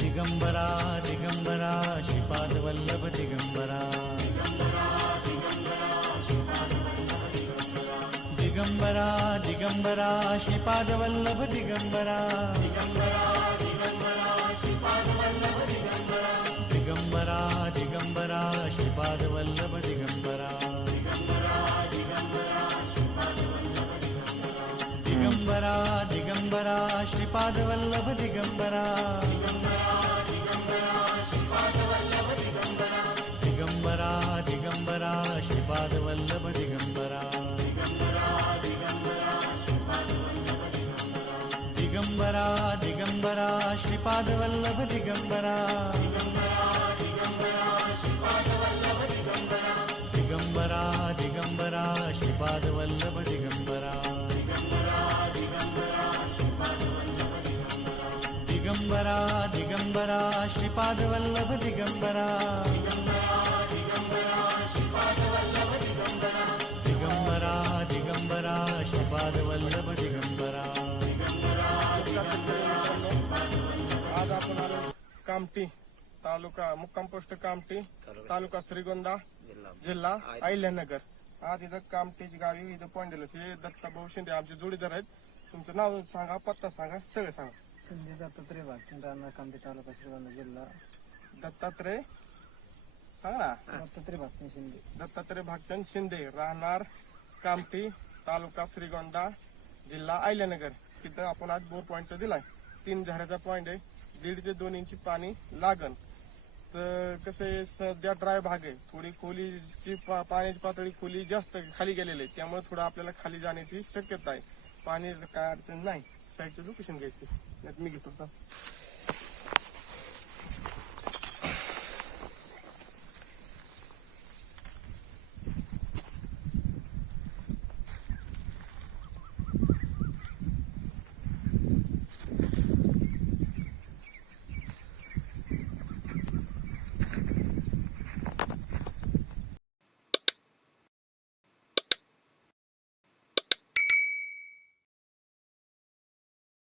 दिगंबरा दिगंबरा श्रीपाद वल्लभ दिगंबरा दिगंबरा दिगंबरा श्रीपाद वल्लभ दिगंबरा दिगंबरा दिगंबरा श्रीपाद वल्लभ दिगंबरा दिगंबरा दिगंबरा श्रीपाद वल्लभ दिगंबरा दिगंबरा दिगंबरा श्रीपाद वल्लभ दिगंबरा दिगंबरा दिगंबरा श्रीपाद वल्लभ दिगंबरा दिगंबरा दिगंबरा श्रीपाद वल्लभ दिगंबरा दिगंबरा दिगंबरा श्रीपाद वल्लभ दिगंबरा दिगंबरा दिगंबरा श्रीपाद वल्लभ दिगंबरा. आज आपण आलो कामठी तालुका मुक्काम पोस्ट कामठी तालुका श्रीगोंदा जिल्हा अहिल्यानगर. आज इथं कामठीची गावी इथं पॉईंट दिलं ते दत्ताभाऊ शिंदे आमचे जोडीदार आहेत. तुमचं नाव सांगा, पत्ता सांगा, सगळं सांगा. संजय दत्तात्रय भागचंद राहणार कामठी तालुका श्रीगोंदा जिल्हा. दत्तात्रय सांगा ना. दत्तात्रय भागचंद शिंदे. दत्तात्रय भागचंद शिंदे राहणार कामठी तालुका श्रीगोंदा जिल्हा अहिल्यानगर. तिथं आपण आज बोर पॉईंट दिलाय. 3 झऱ्याचा पॉईंट आहे. 1.5 ते 2 इंची पाणी लागन. तर कसे सध्या ड्राय भाग आहे, थोडी खोलीची पाण्याची पातळी खोली जास्त खाली गेलेली आहे, त्यामुळे थोडं आपल्याला खाली जाण्याची शक्यता आहे. पाणी काय अडचण नाही. साईडचं लोकेशन घ्यायची मी घेतो.